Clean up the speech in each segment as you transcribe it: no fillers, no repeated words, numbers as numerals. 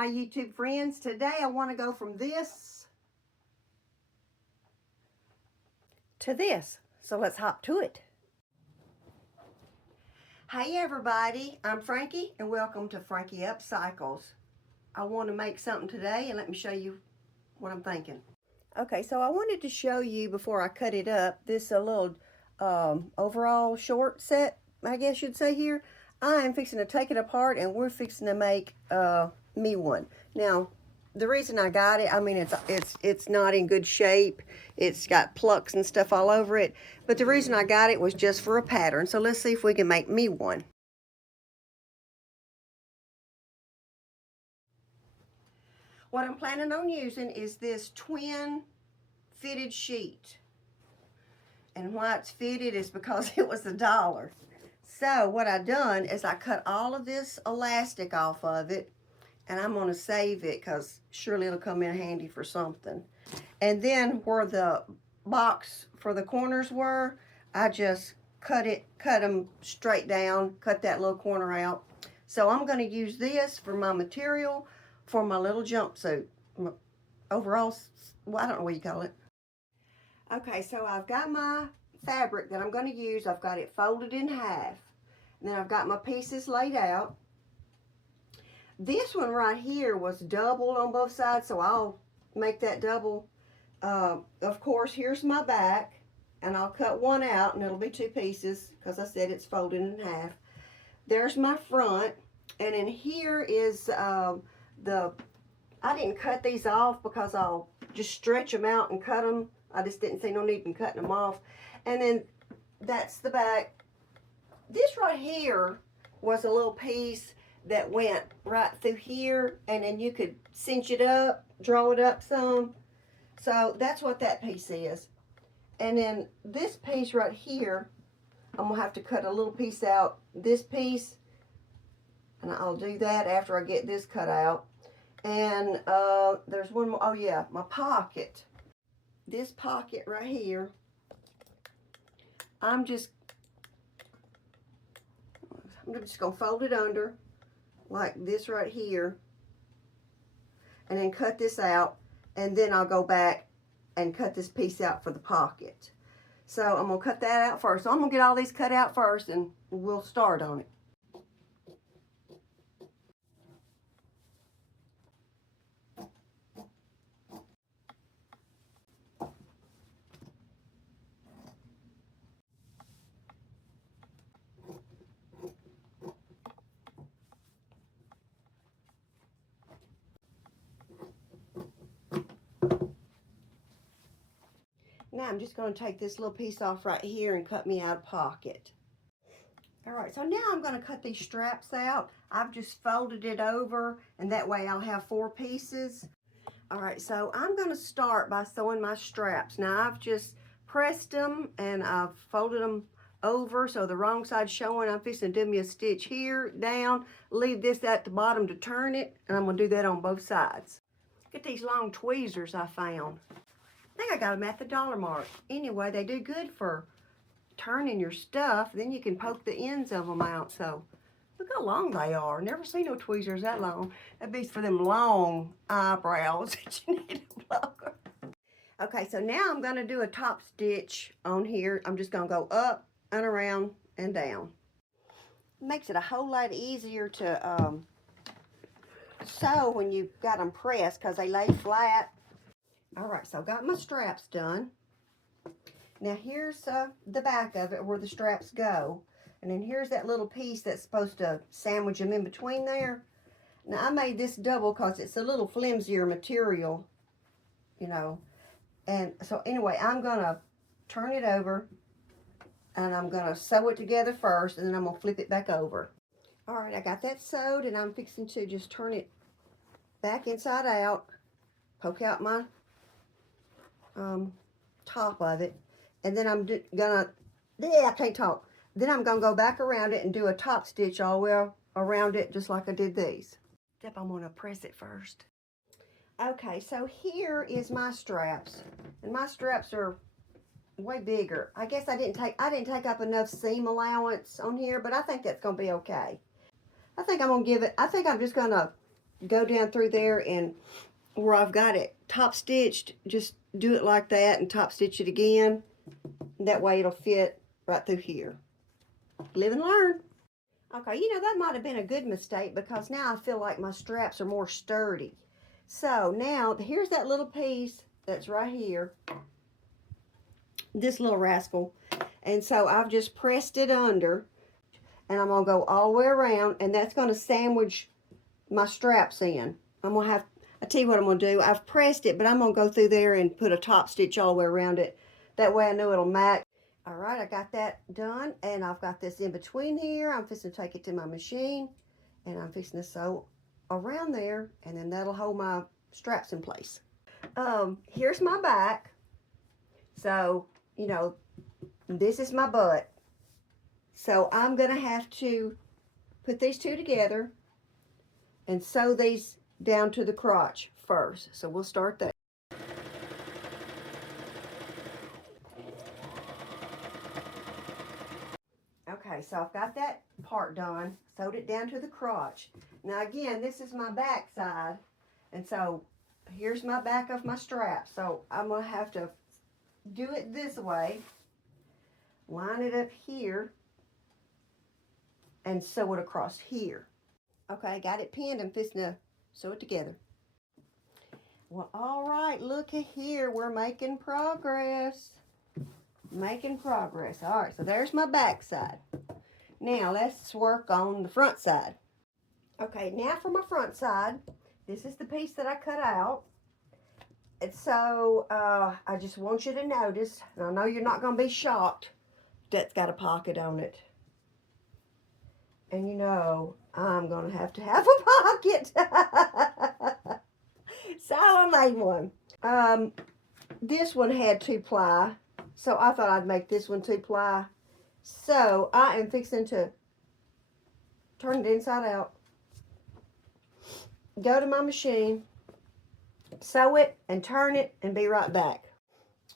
my YouTube friends. Today I want to go from this to this. So let's hop to it. Hey everybody, I'm Frankie and welcome to Frankie Upcycles. I want to make something today and let me show you what I'm thinking. Okay, so I wanted to show you before I cut it up this a little overall short set, I guess you'd say here. I am fixing to take it apart and we're fixing to make me one. Now, the reason I got it, I mean, it's not in good shape. It's got plucks and stuff all over it. But the reason I got it was just for a pattern. So let's see if we can make me one. What I'm planning on using is this twin fitted sheet. And why it's fitted is because it was $1. So what I done is I cut all of this elastic off of it, and I'm going to save it because surely it'll come in handy for something. And then where the box for the corners were, I just cut them straight down, cut that little corner out. So I'm going to use this for my material for my little jumpsuit. My overall, well, I don't know what you call it. Okay, so I've got my fabric that I'm going to use. I've got it folded in half. And then I've got my pieces laid out. This one right here was doubled on both sides, so I'll make that double. Of course, here's my back, and I'll cut one out, and it'll be 2 pieces, because I said it's folded in half. There's my front, and in here is I didn't cut these off because I'll just stretch them out and cut them. I just didn't see no need in cutting them off. And then that's the back. This right here was a little piece that went right through here, and then you could cinch it up, draw it up some. So that's what that piece is. And then this piece right here, I'm gonna have to cut a little piece out, this piece, and I'll do that after I get this cut out. And there's one more, oh yeah, my pocket. This pocket right here, I'm just gonna fold it under like this right here, and then cut this out, and then I'll go back and cut this piece out for the pocket. So I'm gonna cut that out first. So I'm gonna get all these cut out first and we'll start on it. Now I'm just going to take this little piece off right here and cut me out a pocket. Alright, so now I'm going to cut these straps out. I've just folded it over, and that way I'll have 4 pieces. Alright, so I'm going to start by sewing my straps. Now I've just pressed them and I've folded them over so the wrong side's showing. I'm fixing to do me a stitch here, down, leave this at the bottom to turn it, and I'm going to do that on both sides. Look at these long tweezers I found. I think I got them at the $1 mark. Anyway, they do good for turning your stuff. Then you can poke the ends of them out. So look how long they are. Never seen no tweezers that long. That be for them long eyebrows that you need to blow. Okay, so now I'm going to do a top stitch on here. I'm just going to go up and around and down. Makes it a whole lot easier to sew when you've got them pressed because they lay flat. Alright, so I've got my straps done. Now here's the back of it where the straps go. And then here's that little piece that's supposed to sandwich them in between there. Now I made this double because it's a little flimsier material, you know. And so anyway, I'm going to turn it over and I'm going to sew it together first, and then I'm going to flip it back over. Alright, I got that sewed, and I'm fixing to just turn it back inside out, poke out my top of it, and then I'm I can't talk. Then I'm gonna go back around it and do a top stitch all the way around it, just like I did these. Except I'm gonna press it first. Okay, so here is my straps, and my straps are way bigger. I guess I didn't take up enough seam allowance on here, but I think that's gonna be okay. I think I'm just gonna go down through there, and where I've got it top stitched, just do it like that and top stitch it again. That way it'll fit right through here. Live and learn. Okay, you know, that might have been a good mistake because now I feel like my straps are more sturdy. So now here's that little piece that's right here, this little rascal. And so I've just pressed it under, and I'm gonna go all the way around, and that's gonna sandwich my straps in. I tell you what I'm gonna do. I've pressed it, but I'm gonna go through there and put a top stitch all the way around it. That way I know it'll match. All right, I got that done, and I've got this in between here. I'm fixing to take it to my machine, and I'm fixing to sew around there, and then that'll hold my straps in place. Here's my back. So, you know, this is my butt. So I'm gonna have to put these two together and sew these down to the crotch first. So we'll start there. Okay, so I've got that part done, sewed it down to the crotch. Now again, this is my back side, and so here's my back of my strap. So I'm gonna have to do it this way, line it up here, and sew it across here. Okay, got it pinned. I'm fixing to sew it together. Well, all right, look at here. We're making progress. Making progress. All right, so there's my back side. Now let's work on the front side. Okay, now for my front side, this is the piece that I cut out. And so I just want you to notice, and I know you're not going to be shocked, that's got a pocket on it. And you know, I'm going to have a pocket. So I made one. This one had 2-ply, so I thought I'd make this one 2-ply. So I am fixing to turn it inside out, go to my machine, sew it and turn it, and be right back.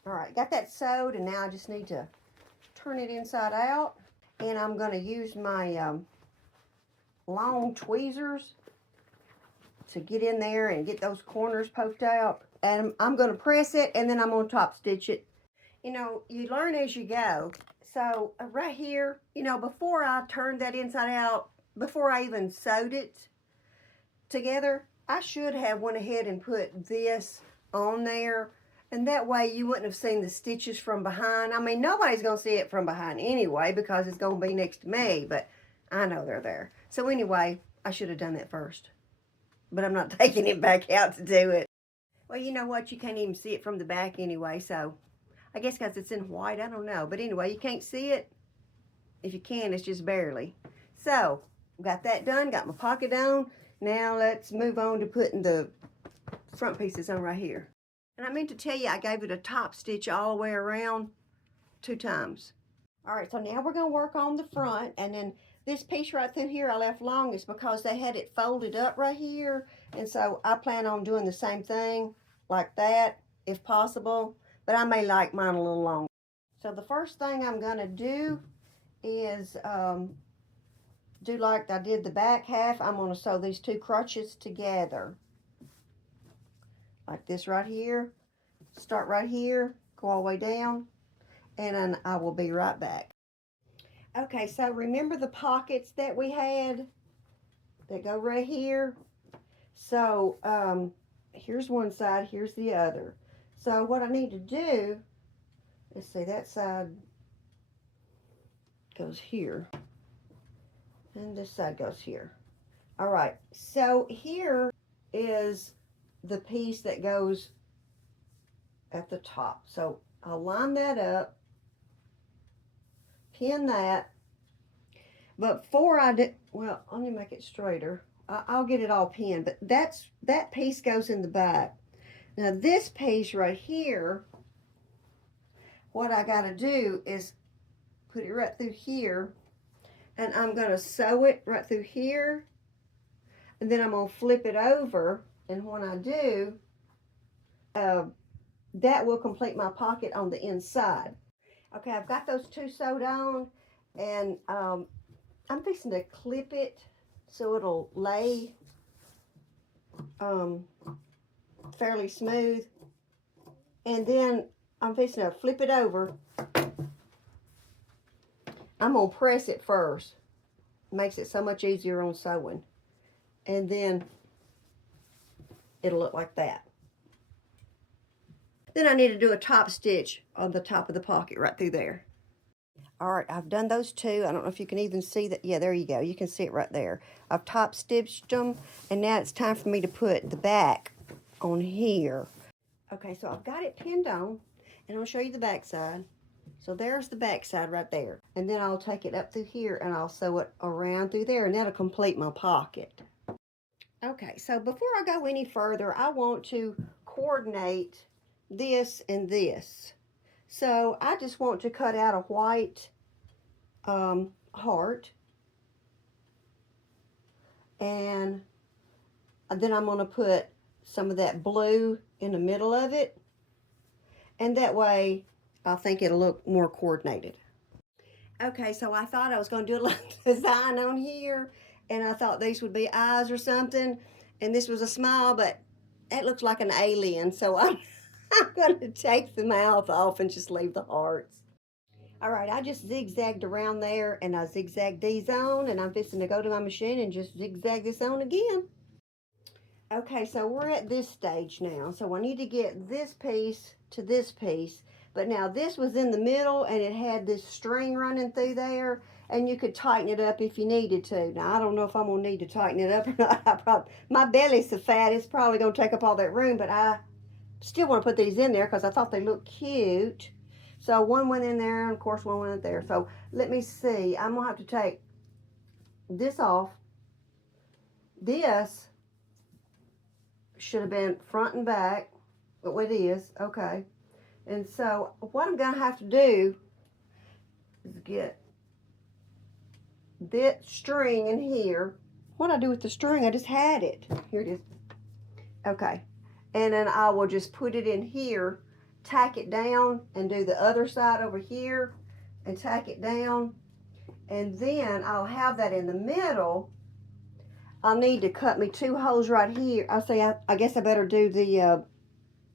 All right, got that sewed, and now I just need to turn it inside out, and I'm going to use my long tweezers to get in there and get those corners poked out. And I'm going to press it, and then I'm going to top stitch it. You know, you learn as you go. So right here, you know, before I turned that inside out, before I even sewed it together, I should have went ahead and put this on there, and that way you wouldn't have seen the stitches from behind. I mean, nobody's going to see it from behind anyway because it's going to be next to me, but I know they're there. So anyway, I should have done that first, but I'm not taking it back out to do it. Well, you know what? You can't even see it from the back anyway, so I guess because it's in white, I don't know. But anyway, you can't see it. If you can, it's just barely. So, got that done, got my pocket on. Now let's move on to putting the front pieces on right here. And I meant to tell you, I gave it a top stitch all the way around 2 times. All right, so now we're going to work on the front, and then this piece right through here I left long is because they had it folded up right here, and so I plan on doing the same thing like that if possible, but I may like mine a little longer. So the first thing I'm going to do is do like I did the back half. I'm going to sew these 2 crotches together like this right here. Start right here, go all the way down, and then I will be right back. Okay, so remember the pockets that we had that go right here? So here's one side, here's the other. So what I need to do, let's see, that side goes here, and this side goes here. All right, so here is the piece that goes at the top. So I'll line that up, pin that. But before I do, well, let me make it straighter. I'll get it all pinned, but that piece goes in the back. Now this piece right here, what I got to do is put it right through here, and I'm going to sew it right through here, and then I'm going to flip it over, and when I do, that will complete my pocket on the inside. Okay, I've got those 2 sewed on, and I'm fixing to clip it so it'll lay fairly smooth. And then I'm fixing to flip it over. I'm going to press it first. Makes it so much easier on sewing. And then it'll look like that. Then I need to do a top stitch on the top of the pocket right through there. All right, I've done those two. I don't know if you can even see that. Yeah, there you go. You can see it right there. I've top stitched them, and now it's time for me to put the back on here. Okay, so I've got it pinned on, and I'll show you the back side. So there's the back side right there. And then I'll take it up through here, and I'll sew it around through there, and that'll complete my pocket. Okay, so before I go any further, I want to coordinate this and this. So I just want to cut out a white heart, and then I'm going to put some of that blue in the middle of it, and that way I think it'll look more coordinated. Okay, so I thought I was going to do a little design on here, and I thought these would be eyes or something, and this was a smile, but it looks like an alien, so I'm going to take the mouth off and just leave the hearts. All right, I just zigzagged around there, and I zigzagged these on, and I'm fixing to go to my machine and just zigzag this on again. Okay, so we're at this stage now, so I need to get this piece to this piece, but now this was in the middle, and it had this string running through there, and you could tighten it up if you needed to. Now, I don't know if I'm going to need to tighten it up or not. My belly's so fat, it's probably going to take up all that room, but I still want to put these in there because I thought they looked cute. So one went in there, and of course one went in there. So let me see. I'm going to have to take this off. This should have been front and back, but it is. Okay. And so what I'm going to have to do is get this string in here. What did I do with the string? I just had it. Here it is. Okay. And then I will just put it in here, tack it down, and do the other side over here and tack it down. And then I'll have that in the middle. I'll need to cut me 2 holes right here. I guess I better do the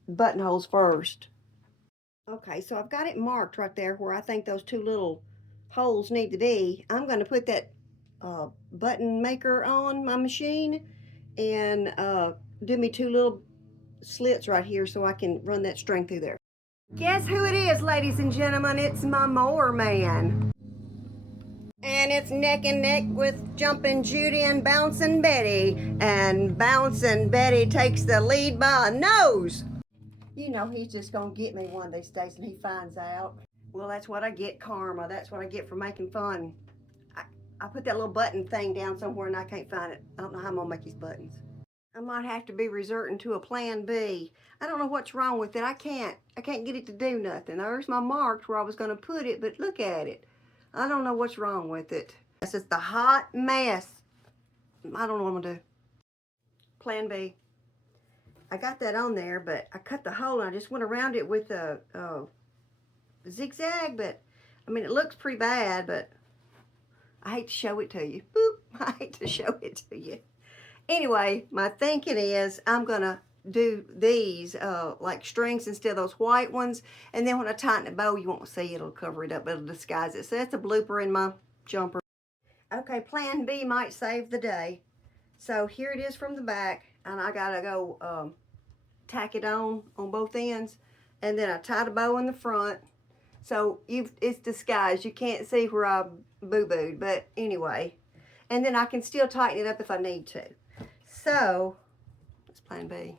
buttonholes first. Okay, so I've got it marked right there where I think those 2 little holes need to be. I'm going to put that button maker on my machine and do me 2 little slits right here so I can run that string through there. Guess who it is, ladies and gentlemen? It's my mower man. And it's neck and neck with Jumpin' Judy and Bouncin' Betty. And Bouncin' Betty takes the lead by a nose. You know he's just gonna get me one of these days and he finds out. Well, that's what I get, karma. That's what I get for making fun. I put that little button thing down somewhere and I can't find it. I don't know how I'm gonna make these buttons. I might have to be resorting to a plan B. I don't know what's wrong with it. I can't get it to do nothing. There's my marks where I was gonna put it, but look at it. I don't know what's wrong with it. It's just a hot mess. I don't know what I'm gonna do. Plan B. I got that on there, but I cut the hole and I just went around it with a zigzag, but I mean, it looks pretty bad, but I hate to show it to you. Boop, I hate to show it to you. Anyway, my thinking is I'm gonna do these like strings instead of those white ones, and then when I tighten the bow, you won't see, it'll cover it up, it'll disguise it. So that's a blooper in my jumper. Okay, plan B might save the day. So here it is from the back, and I gotta go tack it on both ends, and then I tied a bow in the front. So it's disguised, you can't see where I boo-booed, but anyway. And then I can still tighten it up if I need to. So, that's plan B.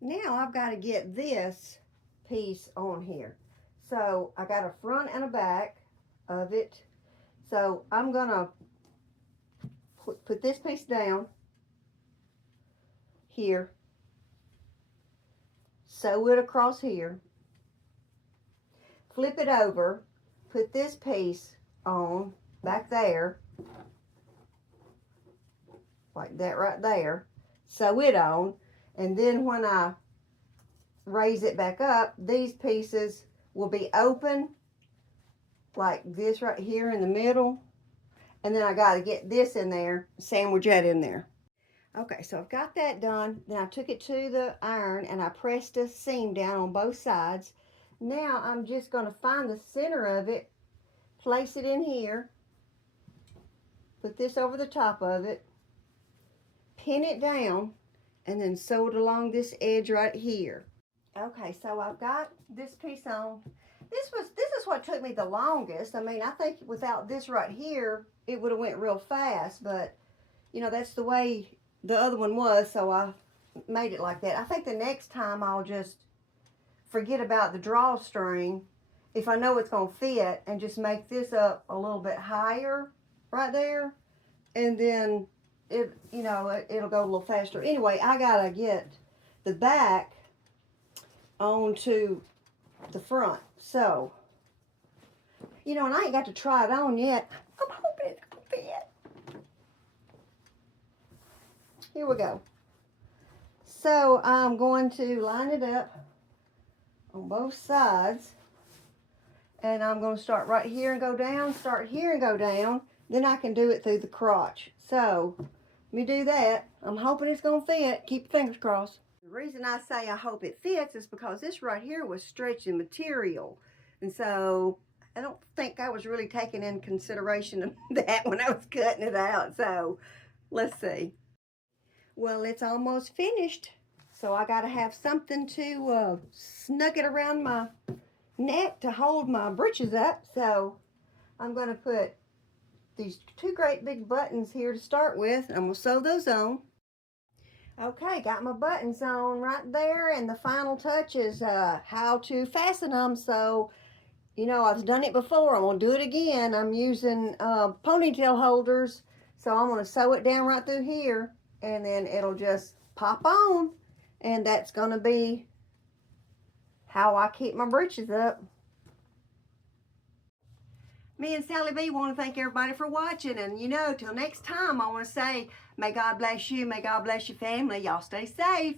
Now I've got to get this piece on here. So I got a front and a back of it. So I'm going to put this piece down here. Sew it across here. Flip it over. Put this piece on back there. Like that right there. Sew it on. And then when I raise it back up, these pieces will be open like this right here in the middle. And then I got to get this in there, sandwich that in there. Okay, so I've got that done. Then I took it to the iron and I pressed a seam down on both sides. Now I'm just going to find the center of it, place it in here, put this over the top of it, pin it down, and then sew it along this edge right here. Okay, so I've got this piece on. This is what took me the longest. I mean, I think without this right here, it would have went real fast, but you know, that's the way the other one was, so I made it like that. I think the next time I'll just forget about the drawstring if I know it's going to fit and just make this up a little bit higher right there, and then it'll go a little faster. Anyway, I gotta get the back onto the front, so and I ain't got to try it on yet. I'm hoping it's gonna fit. Here we go. So I'm going to line it up on both sides, and I'm going to start right here and go down, start here and go down, then I can do it through the crotch. So let me do that. I'm hoping it's going to fit. Keep your fingers crossed. The reason I say I hope it fits is because this right here was stretching material, and so I don't think I was really taking in consideration of that when I was cutting it out. So let's see. Well, it's almost finished, so I got to have something to snug it around my neck to hold my breeches up. So I'm going to put these two great big buttons here to start with. I'm going to sew those on. Okay, got my buttons on right there, and the final touch is how to fasten them. So, I've done it before. I'm going to do it again. I'm using ponytail holders, so I'm going to sew it down right through here, and then it'll just pop on, and that's going to be how I keep my breeches up. Me and Sally B want to thank everybody for watching, and till next time, I want to say, may God bless you, may God bless your family. Y'all stay safe.